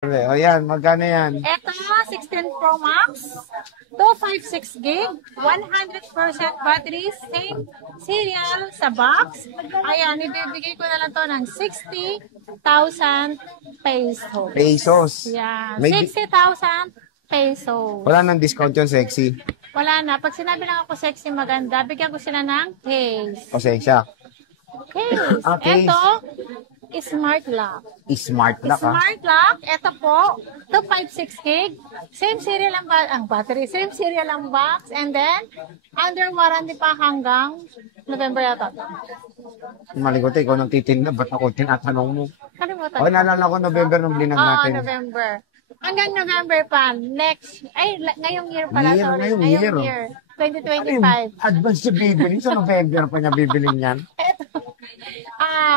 O yan, magkano yan? Ito, 16 Pro Max, 256 gig, 100% battery, same serial sa box. Ayan, ibibigay ko na lang to ng 60,000 pesos. Pesos. Yan, May 60,000 pesos. wala nang discount yun, sexy. Wala na. Pag sinabi lang ako sexy maganda, bigyan ko sila ng case. Pasensya. Case. Ah, case. Ito, Smart Lock. Smart lock, ha? Smart Lock, ito po, 256 gig, same serial ang battery, same serial ang box, and then, under warranty pa hanggang November yata. Maligot, ikaw nang titinda. Ba't ako tinatanong mo? Kalimutan. O, naalala ko November nung blinag Oo, natin. November. Hanggang November pa, ngayong year pala, sorry. Ngayong year. 2025. Advance siya bibili. Sa November pa niya bibilin yan. Ito,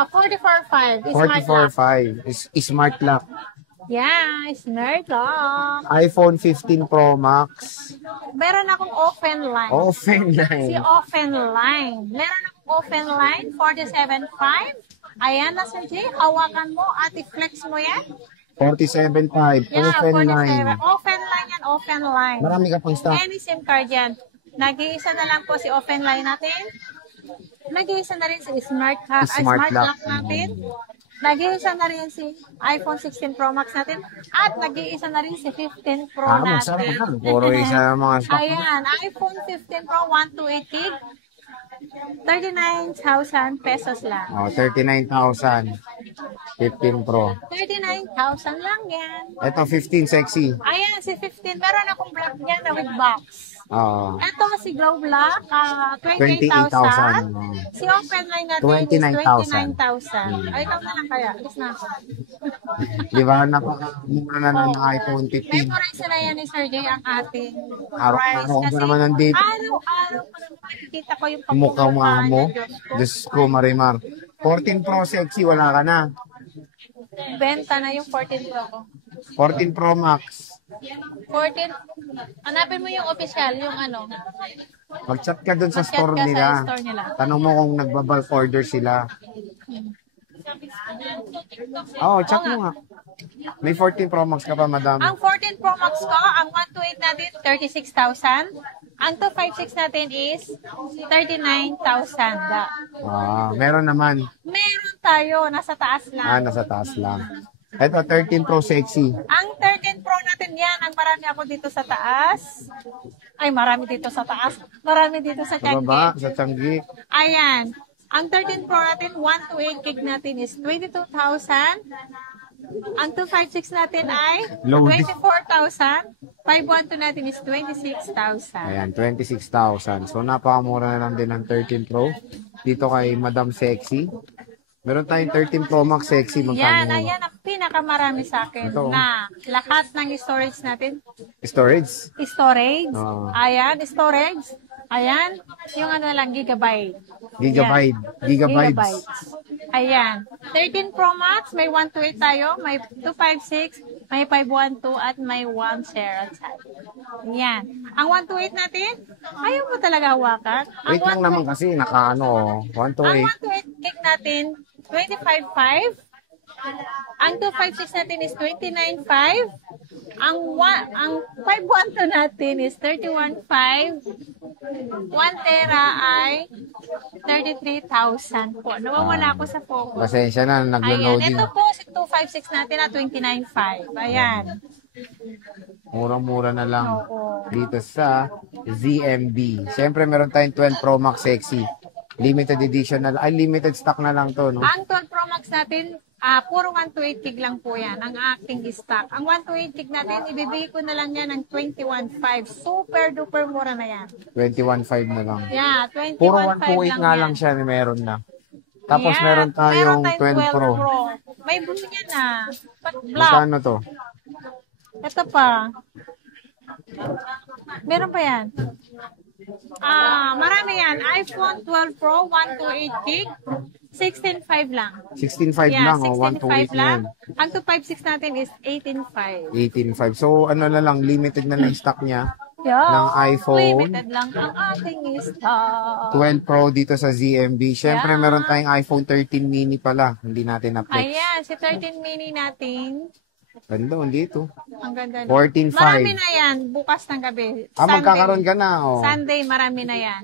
44.5. Smart Lock. 44.5. Smart lock. Yeah, Smart Lock. iPhone 15 Pro Max. Meron akong open line. Open Si line. open line. Meron akong open line, 47.5. Ayan na, Sir Jay. Hawakan mo at i-flex mo yan. 47.5. Yeah, Open 47. line. Open line yan, open line. Marami ka pang stock. Any SIM card yan. Nag-iisa na lang po si open line natin. Nag-iisa na rin si Smart lock. lock natin. Nag-iisa na rin si iPhone 16 Pro Max natin. At nag-iisa na rin si 15 Pro Masarap natin. ka. Puro isa ng mga stock. Ayan, iPhone 15 Pro 128 gig. 39,000 pesos lang. Oh, 39,000. 15 Pro. 39,000 lang yan. Ito, 15 sexy. Ayan, si 15. Meron akong black niya na with box. Oh, Ito si Glow Black, 28,000. 28,000. Si open line natin is 29,000. Ay, ikaw na lang kaya. Alis na ako. Di ba? Napakamura na ng iPhone 15. Memorize na yan ni Sir Jay ang ating Araw-araw price. ba naman ang date? Araw-araw pa naman nakikita ko yung Mukha mo pagpupuntahan mo. niya, Diyos ko. Diyos ko, Marimar. 14 Pro sexy, wala ka na. Benta na yung 14 Pro ko. 14 Pro Max. 14, hanapin mo yung official, yung ano. Mag-chat ka dun sa Mag-chat store ka sa nila. store nila. Tanong mo kung nagbabulk order sila. Oo, chat mo nga. May 14 Pro Max ka pa, madam. Ang 14 Pro Max ko, ang 128 natin, 36,000. Ang 256 natin is 39,000. Meron naman. Meron tayo, nasa taas lang. Nasa taas lang. Ito, 13 Pro Sexy. Ang 13 Pro natin yan, ang marami ako dito sa taas. Ay, marami dito sa taas. Marami dito sa Sa baba, Tiangge. sa Tiangge. Ayan. Ang 13 Pro natin, 128 gig natin is 22,000. Ang 256 natin ay Load. 24,000. 512 natin is 26,000. Ayan, 26,000. So, napakamura na lang din ng 13 Pro. Dito kay Madam Sexy. Meron tayong 13 Pro Max Sexy. Yan, Magkano? ayan ang pinakamarami sa akin Ito. na lahat ng storage natin. Storage. Storage. Oo. Ayan, storage. Ayan, yung ano lang, gigabyte. Gigabyte. Ayan. Gigabytes. Ayan. 13 Pro Max, may 128 tayo, may 256, may 512, at may 1 share at side. Ayan. Ang 128 natin, ayaw mo talaga hawakan. Ang Wait lang naman kasi, nakaano, 1 to Ang 8. 128 gig natin, 25.5. Ang 256 natin is 29.5. Ang 512 natin is 31.5. 1 tera ay 33,000 po. Nawawala ako sa focus. Pasensya na, Ayan, naglo-loading. ito po si 256 natin na 29.5. Ayan. Murang-mura na lang. Oo. Dito sa ZMB. Siyempre, meron tayong 12 Pro Max Sexy. Limited edition na, ay limited stock na lang to, no? Ang 12 Pro Max natin, puro 128 gig lang po yan, ang aking stock. Ang 128 gig natin, ibibigay ko na lang yan ng 21.5. Super duper mura na yan. 21.5 na lang. Yeah, 21.5 Puro lang 128 nga yan. lang siya, meron na. Tapos Yeah, meron tayong 12 tayong Pro. May blue yan Black. Magkano to? Ito pa. Meron pa yan. Marami yan. iPhone 12 Pro, 128 gig. 16.5 lang. 16.5 Yeah, lang, oh, 128 16.5 lang. na yan. Ang 256 natin is 18.5. 18.5. So, ano na lang, limited na lang stock niya. Yeah. Ng iPhone. Limited lang ang ating stock. 12 Pro dito sa ZMB. Siyempre, Yeah. meron tayong iPhone 13 mini pala. Hindi natin na-flex. Ayan, si 13 mini natin. Ganda, dito. Ang ganda. 14.5. Marami na yan. Bukas ng gabi. Magkakaroon ka na, oh. Sunday, marami na yan.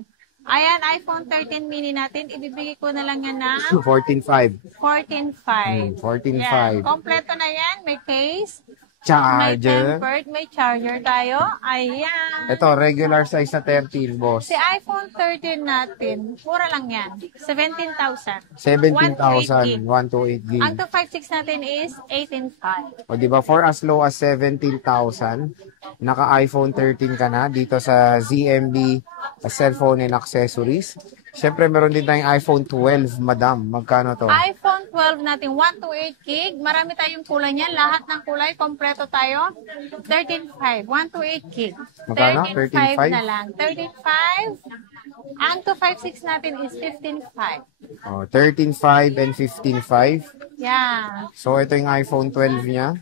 Ayan, iPhone 13 mini natin. Ibibigay ko na lang yan na 14.5. 14.5. 14.5. Kompleto na yan. May case. Charger. May tempered. May charger tayo. Ayan. Ito, regular size na 13, boss. Si iPhone 13 natin, mura lang yan. 17,000. 17,000. 128 gig. Ang 256 natin is 18,500. O, diba, for as low as 17,000, naka-iPhone 13 ka na dito sa ZMB Cellphone and Accessories. Siyempre, meron din tayong iPhone 12, madam. Magkano to? iPhone 12 natin, 128 gig. Marami tayong kulay niyan. Lahat ng kulay, kompleto tayo. 13.5, 128 gig. Magkano? 13.5 na lang. 13.5. Ang 256 natin is 15.5. Oh, 13.5 and 15.5. Yeah. So, ito yung iPhone 12 niya.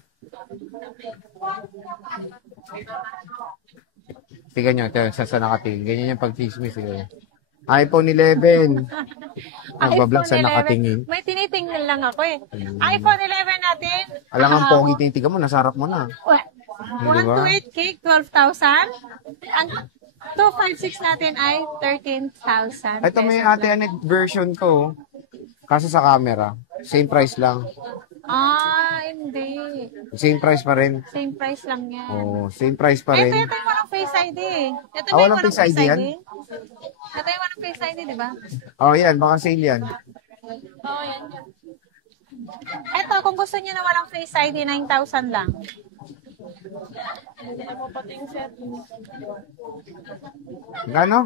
Tingnan nyo, ito, sa nakatingin. Ganyan yung pag-chismis. iPhone 11. Nagbablog sa nakatingin. May tinitingnan lang ako eh. iPhone 11 natin. Alam ang pogi tinitingnan mo, nasa harap mo na. 128 gig, 12,000. Ang 256 natin ay 13,000. Ito may Ate Anet version ko. Kaso sa camera. Same price lang. Hindi. Same price pa rin. Same price lang yan. Oh, same price pa rin. Ito yung walang Face ID eh. Ito Ah, walang Face ID yan? Ito yung walang Face ID, di ba? Oh, yan. Baka sale yan. Oo, yan. Ito, kung gusto niyo na walang Face ID, 9,000 lang. Gano?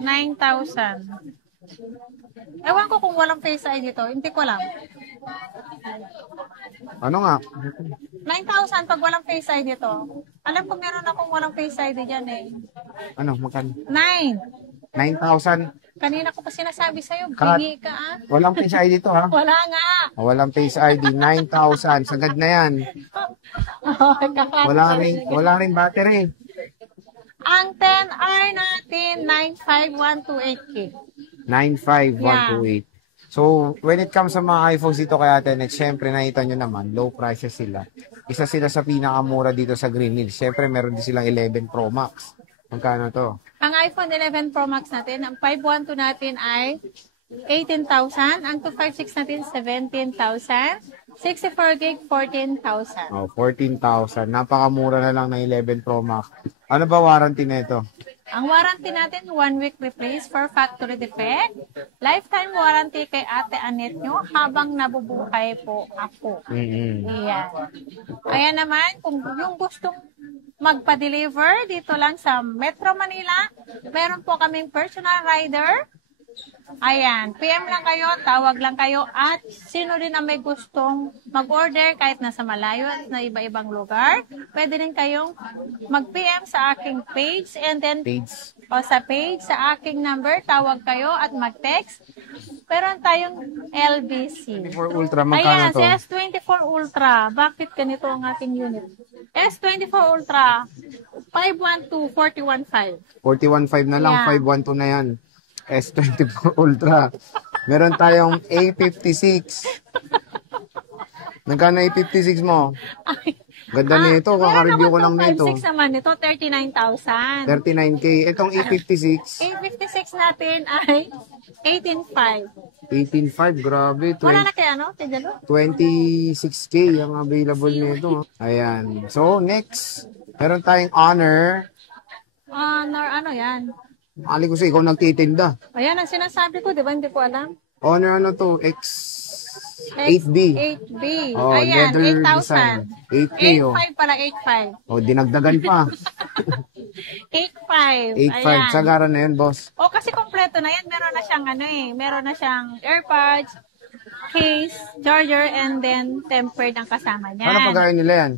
9,000. Ewan ko kung walang Face ID to. Hindi ko alam. Ano nga? 9,000 pag walang Face ID to. Alam ko meron akong walang Face ID dyan eh. Ano? Magkano? 9. 9,000. Kanina ko pa sinasabi sa'yo, Cut. bingi ka ah. Walang Face ID to, ha? Wala nga. Walang Face ID. 9,000. Sagad na yan. Wala rin battery. Ang 10R natin, 95128 gig. 95128. So, when it comes sa mga iPhones dito kay Ate Next, syempre nakita nyo naman, low prices sila. Isa sila sa pinakamura dito sa Green Hills. Syempre, meron din silang 11 Pro Max. Magkano to? Ang iPhone 11 Pro Max natin, ang 512 natin ay 18,000. Ang 256 natin, 17,000. 64 gig, 14,000. Oh, 14,000. Napakamura na lang ng 11 Pro Max. Ano ba warranty na ito? Ang warranty natin, 1 week replace for factory defect. Lifetime warranty kay Ate Anet nyo habang nabubuhay po ako. Ayan. Ayan naman, kung yung gustong magpa-deliver dito lang sa Metro Manila, meron po kaming personal rider. Ayan, PM lang kayo, tawag lang kayo, at sino rin ang may gustong mag-order kahit nasa malayo at na iba-ibang lugar, pwede rin kayong mag-PM sa aking page and then o sa page, sa aking number, tawag kayo at mag-text. Meron tayong LBC. 24 Ultra, magkano Ayan, to? si S24 Ultra. Bakit ganito ang ating unit? S24 Ultra, 512, 41.5. 41.5 na lang, Yeah. 512 na yan. S24 Ultra. Meron tayong A56. Magkano A56 mo? Ganda nito, kaka-review ko lang nito. 56 naman nito, 39,000. 39K. Itong A56, A56 natin ay 18,500. 18.5, grabe. Wala na kaya ano? Tigalo? 26K ang available nito. Ayan. So, next, meron tayong Honor. Ano yan? Ali ko sa ikaw nagtitinda. Ayan ang sinasabi ko, di ba? Hindi ko alam. Honor ano to? X8B. 8B. Oh, Ayan, leather 8,000. design. 8K, oh. 8,500 pala, 8,500. Oh, dinagdagan pa. 8,500. 8.5. Sagara na yun, boss. O, kasi kompleto na yan. Meron na siyang meron na siyang AirPods, case, charger, and then tempered ang kasama niya. Ano pagkain nila yan?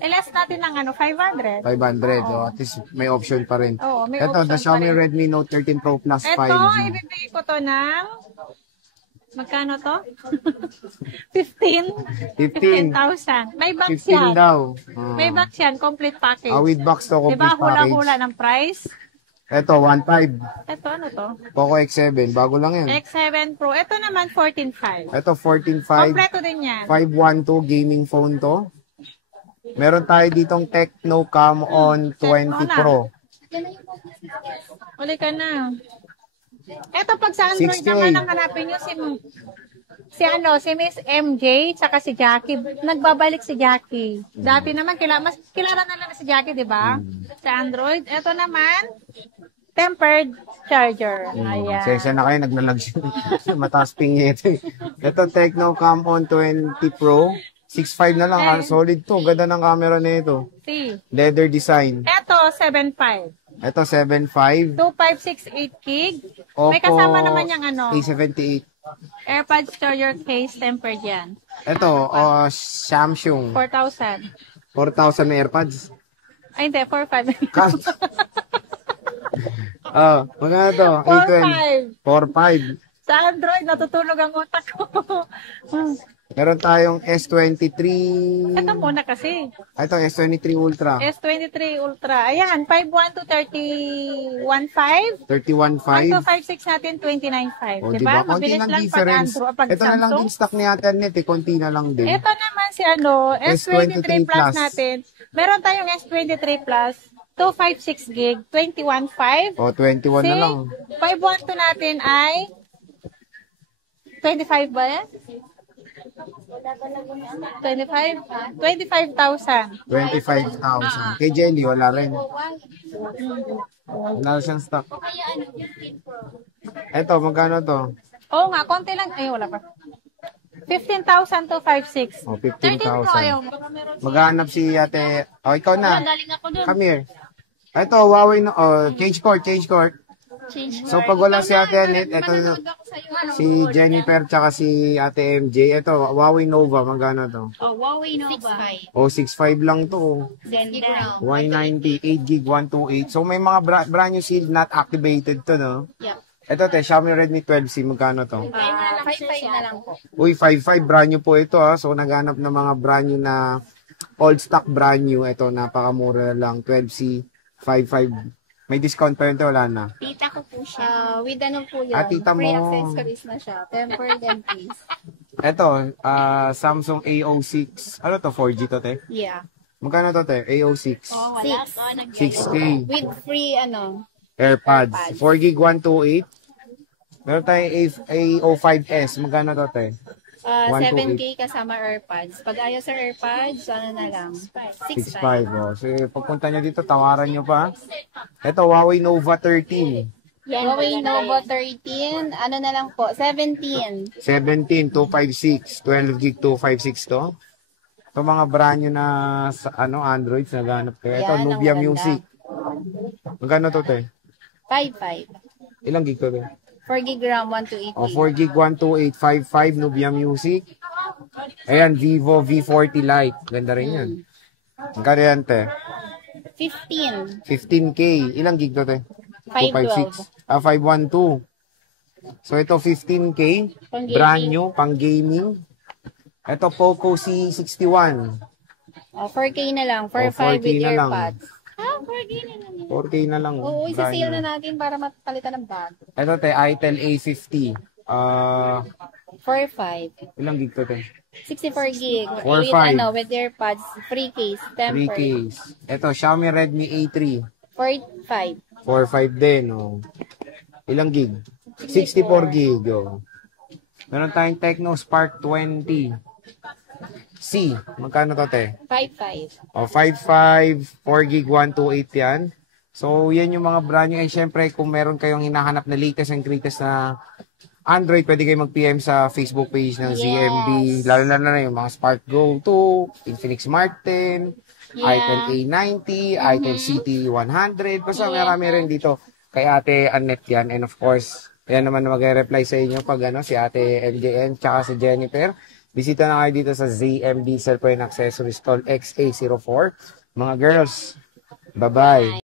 Less natin ng 500. 500. Oh, at least may option pa rin. Oo, may Ito, option the pa Xiaomi rin. Redmi Note 13 Pro Plus Ito, 5G. ibibigay ko to ng magkano to? 15? 15. 15,000. May box 15 yan. daw. May box yan, complete package. With box to, complete Diba, package. hula-hula ng price? Ito, 1.5. Ito, ano to? Poco X7. Bago lang yan. X7 Pro. Ito naman, 14,500. Ito, 14.5. Kompleto din yan. 512 gaming phone to. Meron tayo ditong Tecno Camon 20 Pro. Uli ka na. Eto pag sa Android 6K. naman ang hanapin nyo si Miss MJ tsaka si Jackie. Nagbabalik si Jackie. Dati naman mas kilala na lang si Jackie, 'di ba? Sa Android. Eto naman tempered charger. Ayan. Sensya na kayo, naglalag siya. Mataas ping ito. Ito, Tecno Camon 20 Pro. 6.5 na lang. Solid to. Ganda ng camera na ito. See. Leather design. Eto 7.5. Ito, 7.5. 2568 gig. Oppo May kasama naman yung A78. AirPods charger case tempered yan. Ito, Samsung. 4,000. 4,000 na AirPods. Ay, hindi. 4,500. Magkano to? 4,500. 4.5. Sa Android, natutulog ang utak ko. Meron tayong S23. Ito muna kasi. Ito, S23 Ultra. S23 Ultra. Ayan, 512 31.5. 31.5. 1256 natin, 29.5. O, Diba? diba? Konti Mabilis lang lang difference. pag Ito na lang Samsung. din stock ni Internet eh. Konti na lang din. Ito naman si S23 Plus natin. Meron tayong S23 Plus. 256 gig, 21.5. O, 21 na lang. 512 natin ay 25 ba yan? 25? 25,000. 25,000. Kay Jelly, wala rin. Wala siyang stock. Ito, magkano to? Oo nga, konti lang. Ay, wala pa. 15,000 to 56. O, 13 Pro ayaw 15,000. Maghanap si ate. O, ikaw na. Come here. Ito, Huawei na. O, change court. So, pag wala si ate Annette, ito si Jennifer tsaka si ate MJ. Ito, Huawei Nova. Magkano to? Huawei Nova. 6.5. O, 6.5 lang to. Ganda. 190, 8 gig, 128. So, may mga brand new seal not activated to, no? Yeah. Ito, Xiaomi Redmi 12C. Magkano to? 5.5 na lang po. Uy, 5.5 brand new po ito, ha. So, naghanap ng mga brand new na old stock brand new. Ito, napakamura lang. 12C, 5.5. May discount pa yun, wala na. Tita ko po siya. With ano po yun? Tita mo. Free accessories na siya. Tempered and case. Ito, Samsung A06. Ano to, 4G to, te? Yeah. Magkano to, te? A06. 6. 6K. With free AirPods. 4 gig, 128. Meron tayong A05S. Magkano to, te? 7K kasama AirPods. Pag ayaw sa AirPods, ano na lang? 6.5. 6.5. Oh. So, pagpunta nyo dito, tawaran nyo pa. Ito, Huawei Nova 13. Huawei Nova 13, ano na lang po? 17. 17, 256. 12 gig, 256 to. Ito mga brand nyo na sa, Android, naganap kayo. Ito, Yan, ang Nubia maganda. Music. Magkano to, te? 5.5. Ilang gig to, te? 4 gig RAM, 128. O, 4 gig, 128, 55, Nubia Music. Ayan, Vivo V40 Lite. Ganda rin yan. Magkano yan, te? 15. 15K. Ilang gig to, te? 512. 512. So, ito 15K. Pang-gaming. Brand new, pang gaming. Ito, Poco C61. 4K na lang. 4K 4.5 with na lang. AirPods. 4K na lang yun. 4K na lang. Oo, Brand isa-sale new. na natin para mapalitan ng bag. Ito, te, Itel A50. 4.5. Ilang gig to, te? 64 gig. 4.5. With AirPods, free case, 3 tempered. case. Ito, Xiaomi Redmi A3. 4.5. 4.5 din, oh. Ilang gig? 64 gig, oh. Meron tayong Tecno Spark 20. C. Magkano to, te? 5.5. O, 5.5, 4 gig, 128 yan. So, yan yung mga brand new. And syempre, kung meron kayong hinahanap na latest and greatest na Android, pwede kayo mag-PM sa Facebook page ng ZMB. Lalo na yung mga Spark Go 2, Infinix Smart 10, Itel A90, Itel CT100. Basta marami rin dito kay Ate Annette yan. And of course, yan naman na mag-reply sa inyo pag si Ate MJN tsaka si Jennifer. Bisita na kayo dito sa ZMB Cellphone Accessories Stall XA04. Mga girls, bye-bye.